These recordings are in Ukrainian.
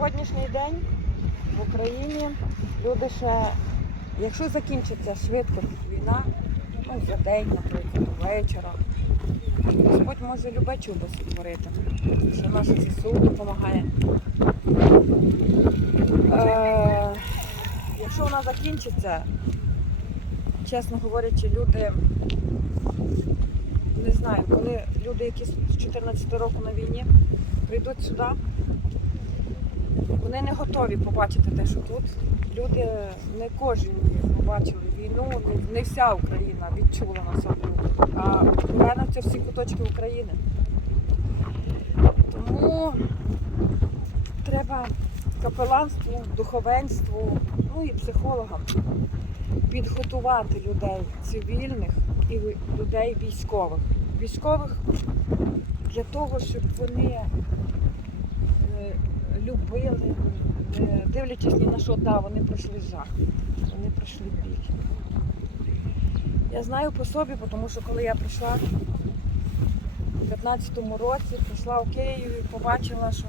сьогоднішній день в Україні люди ще, якщо закінчиться швидко війна, ну за день, наприклад, вечора, Господь може любе чудо створити, що наша ЗСУ допомагає. Е, якщо вона закінчиться, чесно говорячи, люди не знаю, коли люди, які з 14 року на війні, прийдуть сюди, вони не готові побачити те, що тут. Люди не кожен побачили війну, не, вся Україна відчула на собі, а повернуться всі куточки України. Тому треба капеланству, духовенству, ну і психологам підготувати людей цивільних і людей військових. Військових для того, щоб вони е, любили, дивлячись ні на що, да, вони пройшли жах, вони пройшли біль. Я знаю по собі, тому що коли я прийшла у 15-му році, прийшла в Київ і побачила, що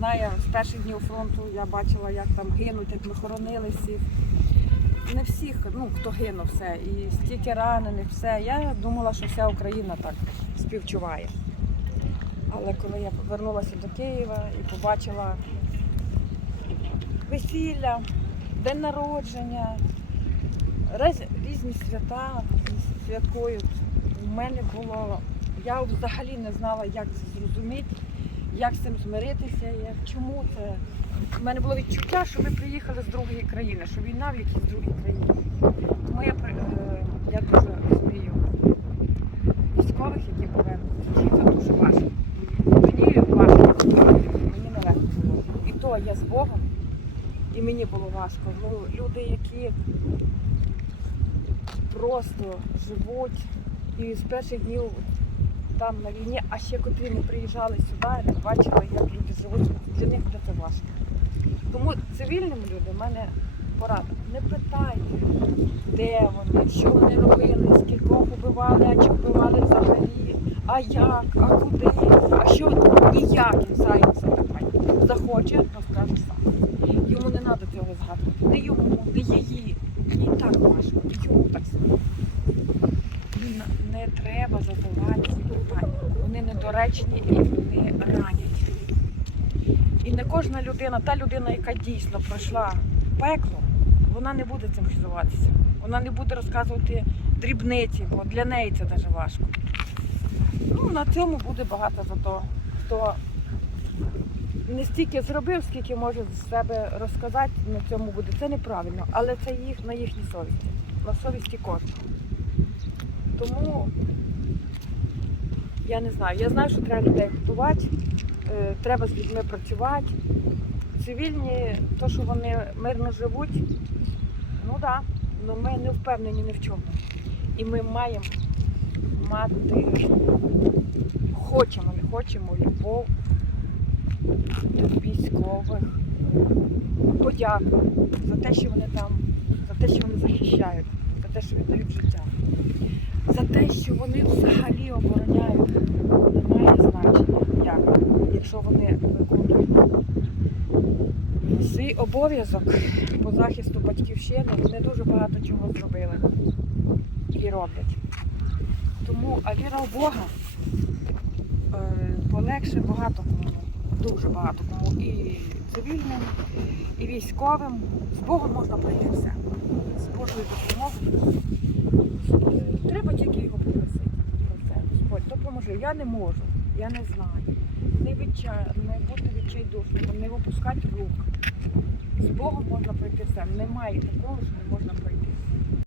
знаю, з перших днів фронту я бачила, як там гинуть, як ми хоронили всіх. Не всіх, ну хто гинув все, і стільки ранених, все. Я думала, що вся Україна так співчуває. Але коли я повернулася до Києва і побачила весілля, день народження, різні свята святкують. У мене було, я взагалі не знала, як це зрозуміти, як з цим змиритися, як, чому це. У мене було відчуття, що ми приїхали з другої країни, що війна в якійсь другій країні. Тому я, е, я дуже розумію військових, які повернуться. Їм це дуже важко. Мені важко, мені нелегко було. І то я з Богом, і мені було важко. Ну, люди, які просто живуть і з перших днів там на війні, а ще котрі не приїжджали сюди, бачили, як люди живуть, для них це важко. Тому цивільним людям в мене порада. Не питайте, де вони, що вони робили, скількох убивали, а чи вбивали взагалі, а як, а куди, а що ніяким зайнятися питання. Захоче, розкаже сам. Йому не треба цього згадувати. Не йому, не її. Їй так важко, і йому так само. Не треба задавати ці питання. Вони недоречні і вони ранять. І не кожна людина, та людина, яка дійсно пройшла пекло, вона не буде цим хизуватися. Вона не буде розказувати дрібниці, бо для неї це дуже важко. Ну, на цьому буде багато за то, хто не стільки зробив, скільки може з себе розказати, на цьому буде. Це неправильно, але це їх на їхній совісті, на совісті кожного. Тому я не знаю. Я знаю, що треба людей готувати, е, треба з людьми працювати. Цивільні, то, що вони мирно живуть, ну так, да, але ми не впевнені ні в чому. І ми маємо мати, хочемо, не хочемо, любов до військових, подяку за те, що вони там, за те, що вони захищають, за те, що віддають життя, за те, що вони взагалі обороняють, немає значення, як, якщо вони виконують свій обов'язок по захисту батьківщини, вони дуже багато чого зробили і роблять. Тому а віра в Бога е, полегше багато кому, дуже багато кому. І цивільним, і військовим. З Богом можна пройти все. З Божою допомогою. Треба тільки його попросити про це. Господь, допоможи. Я не можу, я не знаю. Не, відча... не бути відчайдушним, не випускати рук. З Богом можна пройти все. Немає такого, що не можна пройти.